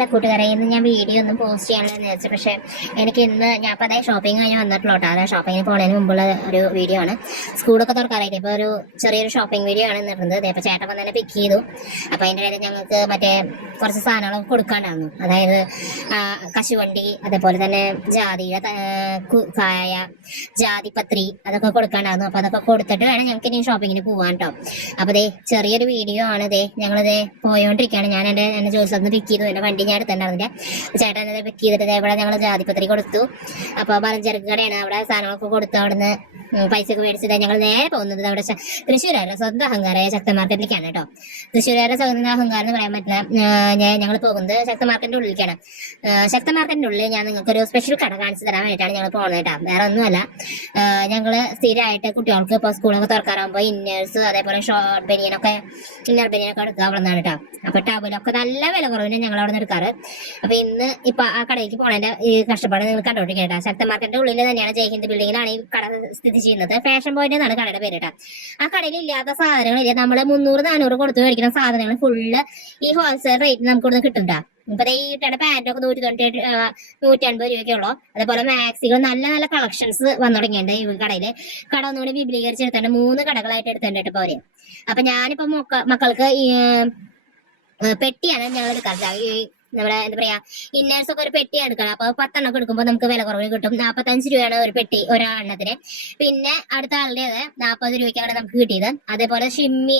അല്ല കൂട്ടുകാരെ, ഇന്ന് ഞാൻ വീഡിയോ ഒന്നും പോസ്റ്റ് ചെയ്യാനെന്ന് വിചാരിച്ചു. പക്ഷെ എനിക്ക് ഇന്ന് ഞാൻ അപ്പോൾ അതേ ഷോപ്പിംഗ് കഴിഞ്ഞ് വന്നിട്ടുള്ളൂ കേട്ടോ. അതെ ഷോപ്പിങ്ങിന് പോകുന്നതിന് മുമ്പുള്ള ഒരു വീഡിയോ ആണ്. സ്കൂളൊക്കെ തുറക്കാറായിട്ട് ഇപ്പോൾ ഒരു ചെറിയൊരു ഷോപ്പിംഗ് വീഡിയോ ആണ് നിന്നത്. ഇപ്പോൾ ചേട്ടൻ വന്നെ പിക്ക് ചെയ്തു. അപ്പോൾ അതിൻ്റെ ഇടയിൽ ഞങ്ങൾക്ക് മറ്റേ കുറച്ച് സാധനങ്ങളൊക്കെ കൊടുക്കാണ്ടായിരുന്നു. അതായത് കശുവണ്ടി, അതേപോലെ തന്നെ ജാതിയുടെ കായ, ജാതിപത്രി, അതൊക്കെ കൊടുക്കാണ്ടായിരുന്നു. അപ്പോൾ അതൊക്കെ കൊടുത്തിട്ട് വേണം ഞങ്ങൾക്ക് ഇനി ഷോപ്പിങ്ങിന് പോകാൻ കേട്ടോ. അപ്പോൾ ദേ ചെറിയൊരു വീഡിയോ ആണ്. ഞങ്ങളിതേ പോയോണ്ടിരിക്കുകയാണ്. ഞാൻ എൻ്റെ ജോലി സ്ഥലത്ത് പിക്ക് ചെയ്തു. എൻ്റെ വണ്ടി ഞാൻ എടുത്തിട്ടുണ്ടായിരുന്നില്ല. ചേട്ടൻ എന്നെ പിക്ക് ചെയ്തിട്ട് ഇവിടെ ഞങ്ങൾ ജാതിപത്രി കൊടുത്തു. അപ്പോൾ പലചരക്ക് കടയാണ്. അവിടെ സാധനങ്ങളൊക്കെ കൊടുത്തു. അവിടുന്ന് പൈസയൊക്കെ മേടിച്ചത് ഞങ്ങൾ നേരെ പോകുന്നത് അവിടെ തൃശ്ശൂരാരുടെ സ്വന്തം അഹങ്കാരമായ ശക്ത മാർക്കറ്റിലേക്കാണ് കേട്ടോ. തൃശ്ശൂരുകാരുടെ സ്വന്തം അഹങ്കാരം എന്ന് പറയാൻ പറ്റില്ല. ഞങ്ങൾ പോകുന്നത് ശക്ത മാർക്കറ്റിന്റെ ഉള്ളിലേക്കാണ്. ശക്ത മാർക്കറ്റിന്റെ ഉള്ളിൽ ഞാൻ നിങ്ങൾക്കൊരു സ്പെഷ്യൽ കട കാണിച്ചു തരാൻ വേണ്ടിയിട്ടാണ് ഞങ്ങൾ പോകുന്നത് കേട്ടോ. വേറെ ഒന്നുമല്ല, ഞങ്ങൾ സ്ഥിരമായിട്ട് കുട്ടികൾക്ക് ഇപ്പോൾ സ്കൂളൊക്കെ തുറക്കാറാകുമ്പോൾ ഇന്നേഴ്സ്, അതേപോലെ ഷോർട്ട് ബനിയനൊക്കെ ഇന്നർ ബനിയനൊക്കെ എടുക്കുക അവിടെ നിന്നാണ് കേട്ടോ. അപ്പോൾ ടബിലൊക്കെ നല്ല വില കുറവിന് ഞങ്ങൾ അവിടെ നിന്ന് എടുക്കാറ്. അപ്പോൾ ഇന്ന് ഇപ്പം ആ കടയിലേക്ക് പോണതിൻ്റെ ഈ കഷ്ടപ്പാട് നിങ്ങൾ കണ്ടോണ്ടിരിക്കുക കേട്ടോ. ശക്ത മാർക്കറ്റിന്റെ ഉള്ളിൽ തന്നെയാണ് ജയ്ഹിന്ദ് ബിൽഡിങ്ങിലാണ് ഈ കട സ്ഥിതി ചെയ്യുന്നത്. ഫാഷൻ പോയിന്റ് എന്നാണ് കടയുടെ പേര് കേട്ടോ. ആ കടയിൽ ഇല്ലാത്ത സാധനങ്ങളില്ല. നമ്മൾ 300-400 കൊടുത്ത് മേടിക്കുന്ന സാധനങ്ങൾ ഫുള്ള് ഈ ഹോൾസെയിൽ റേറ്റിന് നമുക്ക് ഇവിടെ കിട്ടുന്നുണ്ടാ. ഇപ്പൊ ഈ ഇട്ട പാന്റൊക്കെ 150 രൂപയൊക്കെ ഉള്ളൂ. അതേപോലെ മാക്സികൾ നല്ല നല്ല കളക്ഷൻസ് വന്നു തുടങ്ങിയിട്ടുണ്ട് ഈ കടയില്. കട ഒന്നുകൂടി വിപുലീകരിച്ചെടുത്തിട്ടുണ്ട്. 3 കടകളായിട്ട് എടുത്തിട്ടുണ്ട് ഇപ്പൊ അവര്. അപ്പൊ ഞാനിപ്പോ മക്കൾക്ക് ഈ പെട്ടിയാണ് ഞങ്ങൾ എടുക്കാറ്. നമ്മുടെ എന്താ പറയാ, ഇന്നേഴ്സ് ഒക്കെ ഒരു പെട്ടിയാണ് എടുക്കണം. അപ്പൊ 10 എണ്ണം എടുക്കുമ്പോൾ നമുക്ക് വില കുറവ് കിട്ടും. 45 രൂപയാണ് ഒരു പെട്ടി ഒരെണ്ണത്തിന്. പിന്നെ അടുത്ത ആളുടെ 40 രൂപയ്ക്കാണ് നമുക്ക് കിട്ടിയത്. അതേപോലെ ഷിമ്മി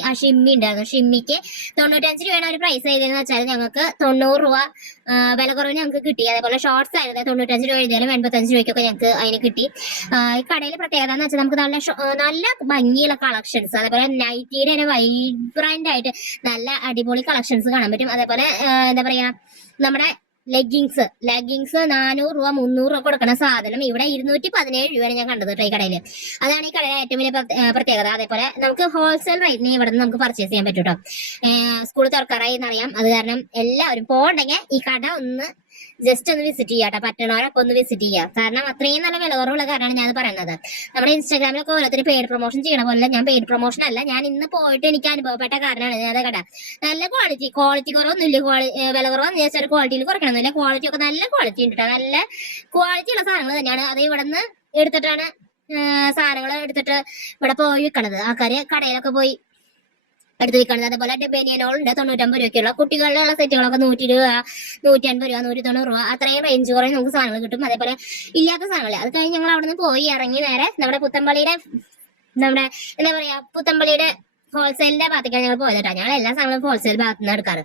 ഉണ്ടായിരുന്നു. ഷിമ്മിക്ക് 95 രൂപയാണ് ഒരു പ്രൈസ് ചെയ്തതെന്ന് വെച്ചാൽ ഞങ്ങൾക്ക് 90 രൂപ വില കുറവിന് ഞങ്ങൾക്ക് കിട്ടി. അതേപോലെ ഷോർട്ട്സ് ആയിരുന്നു 95 രൂപ എഴുതിയാലും 85 രൂപയ്ക്കൊക്കെ ഞങ്ങൾക്ക് അതിന് കിട്ടി. ഈ കടയിൽ പ്രത്യേകത എന്ന് വെച്ചാൽ നമുക്ക് നല്ല ഭംഗിയുള്ള കളക്ഷൻസ്, അതേപോലെ നൈറ്റിയുടെ തന്നെ വൈബ്രന്റ് ആയിട്ട് നല്ല അടിപൊളി കളക്ഷൻസ് കാണാൻ പറ്റും. അതേപോലെ എന്താ പറയാ, നമ്മുടെ ലെഗിങ്സ് 400 രൂപ 300 രൂപ കൊടുക്കുന്ന സാധനം ഇവിടെ 217 രൂപയാണ് ഞാൻ കണ്ടത് കേട്ടോ ഈ കടയിൽ. അതാണ് ഈ കടയിലെ ഏറ്റവും വലിയ പ്രത്യേകത. അതേപോലെ നമുക്ക് ഹോൾസെയിൽ റേറ്റിന് ഇവിടെ നിന്ന് നമുക്ക് പർച്ചേസ് ചെയ്യാൻ പറ്റും കേട്ടോ. സ്കൂൾ തുറക്കാറായി എന്നറിയാം. അത് കാരണം എല്ലാവരും പോകണ്ടെങ്കിൽ ഈ കട ഒന്ന് ജസ്റ്റ് ഒന്ന് വിസിറ്റ് ചെയ്യാട്ടോ. പറ്റണവരൊക്കെ ഒന്ന് വിസിറ്റ് ചെയ്യാം. കാരണം അത്രയും നല്ല വില കുറവുള്ള കാരണമാണ് ഞാൻ പറയുന്നത്. നമ്മുടെ ഇൻസ്റ്റാഗ്രാമിലൊക്കെ ഓരോരുത്തർ പെയ്ഡ് പ്രൊമോഷൻ ചെയ്യണ പോലെ ഞാൻ പെയ്ഡ് പ്രൊമോഷൻ അല്ല, ഞാൻ ഇന്ന് പോയിട്ട് എനിക്ക് അനുഭവപ്പെട്ട കാരണമാണ് ഞാൻ കട. നല്ല ക്വാളിറ്റി കുറവൊന്നുമില്ല. വില കുറവെന്ന് വെച്ചാൽ ക്വാളിറ്റിയിൽ കുറയ്ക്കണമെന്നില്ല. ക്വാളിറ്റി ഒക്കെ നല്ല ക്വാളിറ്റി ഉണ്ട് കേട്ടോ. നല്ല ക്വാളിറ്റി ഉള്ള സാധനങ്ങൾ തന്നെയാണ്. അത് ഇവിടെ നിന്ന് എടുത്തിട്ടാണ് സാധനങ്ങൾ എടുത്തിട്ട് ഇവിടെ പോയി വിൽക്കണത്. ആൾക്കാര് കടയിലൊക്കെ പോയി എടുത്ത് വിൽക്കുന്നത്. അതേപോലെ ബനിയനുകളുണ്ട് 95 രൂപയ്ക്കുള്ള. കുട്ടികളുടെ സെറ്റുകളൊക്കെ 100 രൂപ, 150 രൂപ, 190 രൂപ, അത്രയും റേഞ്ച് കുറേ നമുക്ക് സാധനങ്ങൾ കിട്ടും. അതേപോലെ ഇല്ലാത്ത സാധനങ്ങൾ അത് കഴിഞ്ഞ് ഞങ്ങൾ അവിടെ നിന്ന് പോയി ഇറങ്ങി നേരെ നമ്മുടെ പുത്തമ്പള്ളിയുടെ എന്താ പറയാ, പുത്തമ്പള്ളിയുടെ ഹോൾസെയിലിന്റെ ഭാഗത്തേക്കാണ് ഞങ്ങൾ പോയത് കേട്ടോ. ഞങ്ങൾ എല്ലാ സാധനങ്ങളും ഹോൾസെയിൽ ഭാഗത്ത് നിന്ന് എടുക്കാറ്.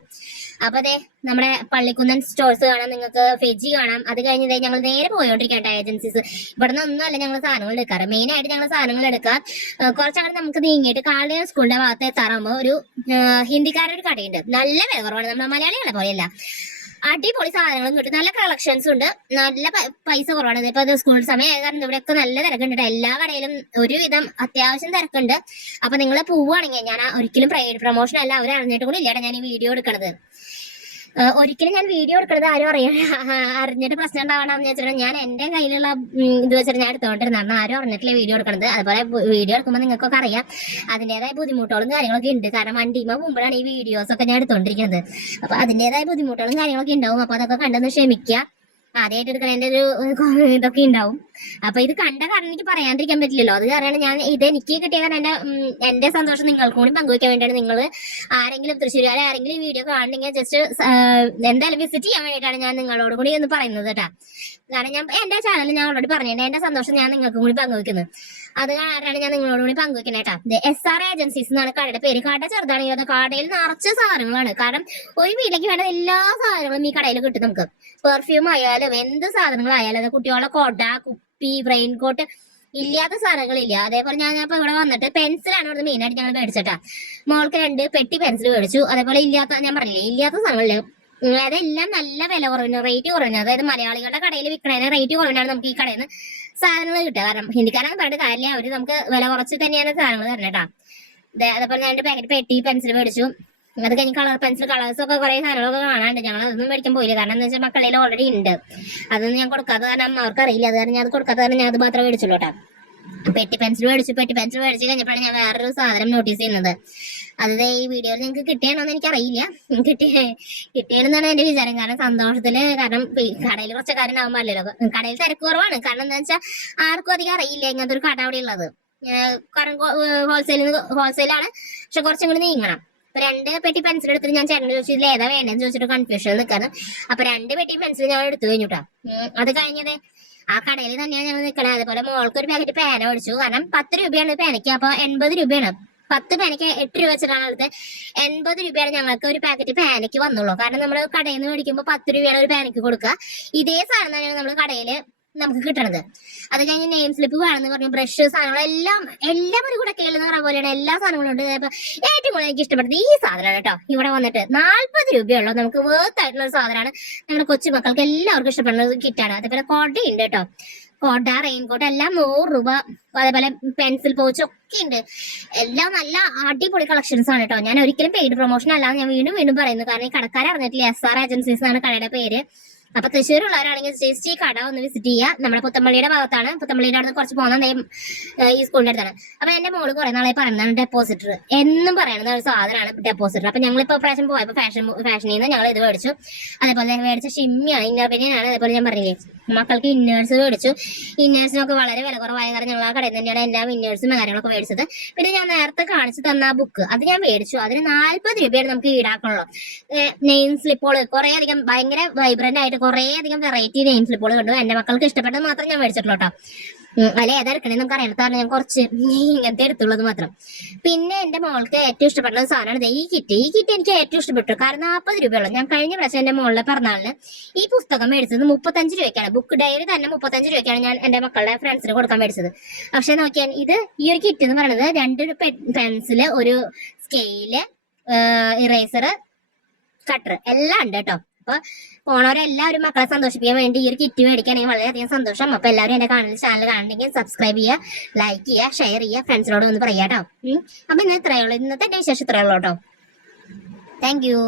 അപ്പൊ അതെ നമ്മുടെ പള്ളിക്കുന്നൻ സ്റ്റോഴ്സ് കാണാം, നിങ്ങൾക്ക് ഫെജി കാണാം. അത് കഴിഞ്ഞ് ഞങ്ങൾ നേരെ പോയോണ്ടിരിക്കട്ടെ ഏജൻസീസ്. ഇവിടെ നിന്ന് ഒന്നുമല്ല ഞങ്ങൾ സാധനങ്ങൾ എടുക്കാറ്. മെയിൻ ആയിട്ട് ഞങ്ങൾ സാധനങ്ങൾ എടുക്കാം. കുറച്ചങ്ങനെ നമുക്ക് നീങ്ങിയിട്ട് കാളിയ സ്കൂളിന്റെ ഭാഗത്ത് എത്താറാകുമ്പോൾ ഒരു ഹിന്ദിക്കാരുടെ ഒരു കടയുണ്ട്. നല്ല വില കുറവാണ്. നമ്മുടെ മലയാളികളെ പോലെയല്ല, അടിപൊളി സാധനങ്ങളും കിട്ടും. നല്ല കളക്ഷൻസും ഉണ്ട്. നല്ല പൈസ കുറവാണ്. ഇപ്പൊ അത് സ്കൂൾ സമയം കാരണം ഇവിടെയൊക്കെ നല്ല തിരക്കുണ്ട്. എല്ലാ കടയിലും ഒരുവിധം അത്യാവശ്യം തിരക്കുണ്ട്. അപ്പൊ നിങ്ങൾ പോവുകയാണെങ്കിൽ, ഞാൻ ഒരിക്കലും പെയ്ഡ് പ്രൊമോഷൻ അല്ല, അവർ അറിഞ്ഞിട്ട് കൂടി ഇല്ലാതെ ഞാൻ ഈ വീഡിയോ എടുക്കണത്. ഒരിക്കലും ഞാൻ വീഡിയോ എടുക്കുന്നത് ആരും അറിഞ്ഞിട്ട് പ്രശ്നം ഉണ്ടാവണമെന്ന് വെച്ചിട്ടുണ്ടെങ്കിൽ ഞാൻ എന്റെ കയ്യിലുള്ള ഇത് വെച്ചിട്ട് ഞാൻ എടുത്തോണ്ടിരുന്നാണ്. ആരും അറിഞ്ഞിട്ടില്ല വീഡിയോ എടുക്കുന്നത്. അതുപോലെ വീഡിയോ എടുക്കുമ്പോൾ നിങ്ങൾക്കൊക്കെ അറിയാം അതിൻ്റെതായ ബുദ്ധിമുട്ടുകളും കാര്യങ്ങളൊക്കെ ഉണ്ട്. കാരണം വണ്ടിമ പോകുമ്പോഴാണ് ഈ വീഡിയോസ് ഒക്കെ ഞാൻ എടുത്തോണ്ടിരിക്കുന്നത്. അപ്പൊ അതിൻ്റെതായ ബുദ്ധിമുട്ടുകളും കാര്യങ്ങളൊക്കെ ഉണ്ടാവും. അപ്പൊ അതൊക്കെ കണ്ടെന്ന് ക്ഷമിക്കുക. ആദ്യമായിട്ട് എടുക്കണതിന്റെ ഒരു ഇതൊക്കെ ഉണ്ടാവും. അപ്പൊ ഇത് കണ്ട കാരണം എനിക്ക് പറയാണ്ടിരിക്കാൻ പറ്റില്ലല്ലോ. അത് കാരണം ഞാൻ ഇത് എനിക്ക് കിട്ടിയ കാരണം എന്റെ സന്തോഷം നിങ്ങൾക്കും കൂടി പങ്കുവയ്ക്കാൻ വേണ്ടിയാണ്. നിങ്ങൾ ആരെങ്കിലും തൃശ്ശൂരുകാരെ ആരെങ്കിലും ഈ വീഡിയോ കാണണമെങ്കിൽ ജസ്റ്റ് എന്തായാലും വിസിറ്റ് ചെയ്യാൻ വേണ്ടിയിട്ടാണ് ഞാൻ നിങ്ങളോട് കൂടി ഒന്ന് പറയുന്നത് കേട്ടാ. കാരണം ഞാൻ എന്റെ ചാനലിൽ ഞാൻ ഓൾറെഡി പറഞ്ഞിട്ടുണ്ട്, എന്റെ സന്തോഷം ഞാൻ നിങ്ങൾക്കും കൂടി പങ്കുവയ്ക്കുന്നത്. അത് കാരണമാണ് ഞാൻ നിങ്ങളോട് കൂടി പങ്കുവയ്ക്കുന്നത് കേട്ടാ. SR ഏജൻസീസ് എന്നാണ് കടയുടെ പേര്. കട ചെറുതാണെങ്കിൽ അത് കടയിൽ നിറച്ച സാധനങ്ങളാണ്. കാരണം ഒരു വീട്ടിലേക്ക് വേണ്ട എല്ലാ സാധനങ്ങളും ഈ കടയിൽ കിട്ടും. നമുക്ക് പെർഫ്യൂം ആയാലും എന്ത് സാധനങ്ങളായാലും, അത് കുട്ടികളുടെ കൊട, കുപ്പി, റെയിൻ കോട്ട്, ഇല്ലാത്ത സാധനങ്ങളില്ല. അതേപോലെ ഞാൻ ഇപ്പൊ ഇവിടെ വന്നിട്ട് പെൻസിലാണ് ഇവിടെ മെയിൻ ആയിട്ട് ഞങ്ങൾ മേടിച്ചിട്ടാ. മോൾക്ക് 2 പെട്ടി പെൻസിൽ മേടിച്ചു. അതേപോലെ ഇല്ലാത്ത, ഞാൻ പറഞ്ഞില്ലേ, ഇല്ലാത്ത സാധനങ്ങളില്ല. അതെല്ലാം നല്ല വില കുറവിന്, റേറ്റ് കുറവിന്, അതായത് മലയാളികളുടെ കടയിൽ വിൽക്കണതിന് റേറ്റ് കുറവിനാണ് നമുക്ക് ഈ കടയിൽ നിന്ന് സാധനങ്ങൾ കിട്ടുക. കാരണം ഹിന്ദിക്കാരാണെന്ന് പറഞ്ഞിട്ട് കാര്യമില്ല, അവര് നമുക്ക് വില കുറച്ച് തന്നെയാണ് സാധനങ്ങൾ തരണം കേട്ടാ. അതേപോലെ ഞാൻ 2 പാക്കറ്റ് പെട്ടി പെൻസിൽ മേടിച്ചു. അത് കഴിഞ്ഞ് കളർ പെൻസിൽ കളേഴ്സ് ഒക്കെ കുറെ സാധനങ്ങളൊക്കെ കാണാണ്ട്. ഞങ്ങൾ അതൊന്നും മേടിക്കാൻ പോയില്ല. കാരണം എന്താ വെച്ചാൽ മക്കളിൽ ഓൾറെഡി ഉണ്ട്. അതൊന്നും ഞാൻ കൊടുക്കാത്ത കാരണം അവർക്ക് അറിയില്ല. അത് കാരണം ഞാൻ അത് കൊടുക്കാത്ത കാരണം ഞാൻ അത് മാത്രമേ മേടിച്ചുള്ളൂ കേട്ടോ. പെട്ടി പെൻസിൽ മേടിച്ചു കഴിഞ്ഞപ്പോഴാണ് ഞാൻ വേറൊരു സാധനം നോട്ടീസ് ചെയ്യുന്നത്. അത് ഈ വീഡിയോയിൽ നിങ്ങൾക്ക് കിട്ടിയാണോന്ന് എനിക്കറിയില്ല. കിട്ടിയെന്നാണ് എന്റെ വിചാരം. കാരണം സന്തോഷത്തില്, കാരണം കടയിൽ കുറച്ച് കാര്യമാകുമ്പോൾ അല്ലല്ലോ, കടയിൽ തിരക്ക് കുറവാണ്. കാരണം എന്താ വെച്ചാൽ ആർക്കും അധികം അറിയില്ല ഇങ്ങനത്തെ ഒരു കട അവിടെ ഉള്ളത്. കാരണം ഹോൾസെയിലാണ്, പക്ഷെ കുറച്ചും കൂടി നീങ്ങണം. അപ്പൊ 2 പെട്ടി പെൻസിൽ എടുത്തിട്ട് ഞാൻ ചേട്ടന് ചോദിച്ചു ഇതിൽ ഏതാ വേണ്ടെന്ന് ചോദിച്ചിട്ട് കൺഫ്യൂഷൻ നിൽക്കാറ്. അപ്പൊ 2 പെട്ടി പെൻസിൽ ഞാൻ എടുത്തു കഴിഞ്ഞുട്ടാ. അത് കഴിഞ്ഞത് ആ കടയിൽ തന്നെയാണ് ഞങ്ങൾ നിൽക്കണത്. അതുപോലെ മോൾക്ക് ഒരു പാക്കറ്റ് പേന മേടിച്ചു. കാരണം 10 രൂപയാണ് പേനയ്ക്ക്, അപ്പൊ 80 രൂപയാണ്. 10 പേനയ്ക്ക് 8 രൂപ വെച്ചിട്ടാണ് എടുത്ത് 80 രൂപയാണ് ഞങ്ങൾക്ക് ഒരു പാക്കറ്റ് പേനയ്ക്ക് വന്നുള്ളൂ. കാരണം നമ്മൾ കടയിൽ നിന്ന് മേടിക്കുമ്പോൾ 10 രൂപയാണ് ഒരു പേനയ്ക്ക് കൊടുക്കുക. ഇതേ സാധനം തന്നെയാണ് നമ്മൾ കടയിൽ നമുക്ക് കിട്ടണത്. അത് കഴിഞ്ഞ് നെയിം സ്ലിപ്പ് വേണമെന്ന് പറഞ്ഞു, ബ്രഷ് സാധനങ്ങളെല്ലാം ഒരു കൂടെ കേൾന്ന് പറഞ്ഞ പോലെയാണ് എല്ലാ സാധനങ്ങളും ഉണ്ട്. അപ്പൊ ഏറ്റവും കൂടുതൽ എനിക്ക് ഇഷ്ടപ്പെട്ടത് ഈ സാധനമാണ് കേട്ടോ. ഇവിടെ വന്നിട്ട് 40 രൂപയുള്ളൂ, നമുക്ക് വേർത്ത് ആയിട്ടുള്ള ഒരു സാധനമാണ്. നമ്മുടെ കൊച്ചുമക്കൾക്ക് എല്ലാവർക്കും ഇഷ്ടപ്പെടുന്ന ഒരു കിറ്റാണ്. അതേപോലെ കൊടയുണ്ട് കേട്ടോ, കൊട, റെയിൻകോട്ട് എല്ലാം 100 രൂപ. അതേപോലെ പെൻസിൽ പൗച്ച് ഒക്കെ ഉണ്ട്. എല്ലാം നല്ല അടിപൊളി കളക്ഷൻസ് ആണ് കേട്ടോ. ഞാൻ ഒരിക്കലും പെയ്ഡ് പ്രൊമോഷൻ അല്ലാതെ ഞാൻ വീണ്ടും പറയുന്നു. കാരണം ഈ കടക്കാരെ അറിഞ്ഞിട്ടില്ല, SR ഏജൻസീസ് എന്നാണ് കടയുടെ പേര്. അപ്പൊ തൃശ്ശൂരുള്ളവരാണെങ്കിൽ ജസ്റ്റ് ഈ കട ഒന്ന് വിസിറ്റ് ചെയ്യുക. നമ്മുടെ പുത്തമ്പള്ളിയുടെ ഭാഗത്താണ്. പുത്തമ്പള്ളിയുടെ അടുത്ത് കുറച്ച് പോകുന്ന ഈ സ്കൂളിന്റെ അടുത്താണ്. അപ്പൊ എന്റെ മോള് കുറെ നാളെ പറയുന്നതാണ് ഡെപ്പോസിറ്റർ എന്നും പറയുന്നത് ഒരു സാധനമാണ് ഡെപ്പോസിറ്റർ. അപ്പൊ ഞങ്ങളിപ്പോ പ്രാവശ്യം പോയപ്പോ ഫാഷനിൽ നിന്ന് ഞങ്ങൾ ഇത് മേടിച്ചു. അതേപോലെ മേടിച്ച ഷിമ്മിയാണ്, ഇന്നർ ബനിയനാണ്. അതേപോലെ ഞാൻ പറഞ്ഞില്ലേ മക്കൾക്ക് ഇന്നേഴ്സ് മേടിച്ചു. ഇന്നേഴ്സിനൊക്കെ വളരെ വില കുറവായ കാരണം ഞങ്ങൾ ആ കടയിൽ തന്നെയാണ് എല്ലാ ഇന്നേഴ്സും കാര്യങ്ങളൊക്കെ മേടിച്ചത്. പിന്നെ ഞാൻ നേരത്തെ കാണിച്ചു തന്ന ആ ബുക്ക് അത് ഞാൻ മേടിച്ചു. അതിന് 40 രൂപയാണ് നമുക്ക് ഈടാക്കണല്ലോ. നെയിം സ്ലിപ്പുകൾ കുറെ അധികം ഭയങ്കര വൈബ്രന്റ് ആയിട്ട് കുറേ അധികം വെറൈറ്റി നെയിം സ്ലിപ്പുകൾ കണ്ടു. എന്റെ മക്കൾക്ക് ഇഷ്ടപ്പെട്ടത് മാത്രം ഞാൻ മേടിച്ചിട്ടുള്ളൂ കേട്ടോ. അല്ലെ ഏതാ എടുക്കണേ നമുക്ക് അറിയണം. ഞാൻ കുറച്ച് ഇങ്ങനത്തെ എടുത്തുള്ളത് മാത്രം. പിന്നെ എന്റെ മോൾക്ക് ഏറ്റവും ഇഷ്ടപ്പെട്ട സാധനമാണ് ഈ കിറ്റ്. ഈ കിറ്റ് എനിക്ക് ഏറ്റവും ഇഷ്ടപ്പെട്ടു. കാരണം 40 രൂപയുള്ളൂ. ഞാൻ കഴിഞ്ഞ പ്രാവശ്യം എന്റെ മോളുടെ പിറന്നാളിന് ഈ പുസ്തകം മേടിച്ചത് 35 രൂപയ്ക്കാണ്. ബുക്ക് ഡയറി തന്നെ 35 രൂപയ്ക്കാണ് ഞാൻ എന്റെ മക്കളുടെ ഫ്രണ്ട്സിന് കൊടുക്കാൻ മേടിച്ചത്. പക്ഷെ നോക്കിയാൽ ഇത് ഈ ഒരു കിറ്റ് എന്ന് പറയുന്നത് 2 പെൻസില്, ഒരു സ്കെയില്, ഇറേസർ, കട്ടർ എല്ലാം ഉണ്ട് കേട്ടോ. അപ്പൊ പോണവരെല്ലാവരും മക്കളെ സന്തോഷിപ്പിക്കാൻ വേണ്ടി ഈ ഒരു കിറ്റ് മേടിക്കുകയാണെങ്കിൽ വളരെയധികം സന്തോഷം. അപ്പൊ എല്ലാവരും എന്റെ ചാനൽ കാണണമെങ്കിൽ സബ്സ്ക്രൈബ് ചെയ്യുക, ലൈക്ക് ചെയ്യുക, ഷെയർ ചെയ്യുക, ഫ്രണ്ട്സിനോട് ഒന്ന് പറയാം കേട്ടോ. അപ്പൊ ഇന്ന് ഇത്രയേ ഉള്ളൂ. ഇന്നത്തെ എന്റെ വിശേഷം ഇത്രയേ ഉള്ളൂ കേട്ടോ. Thank you.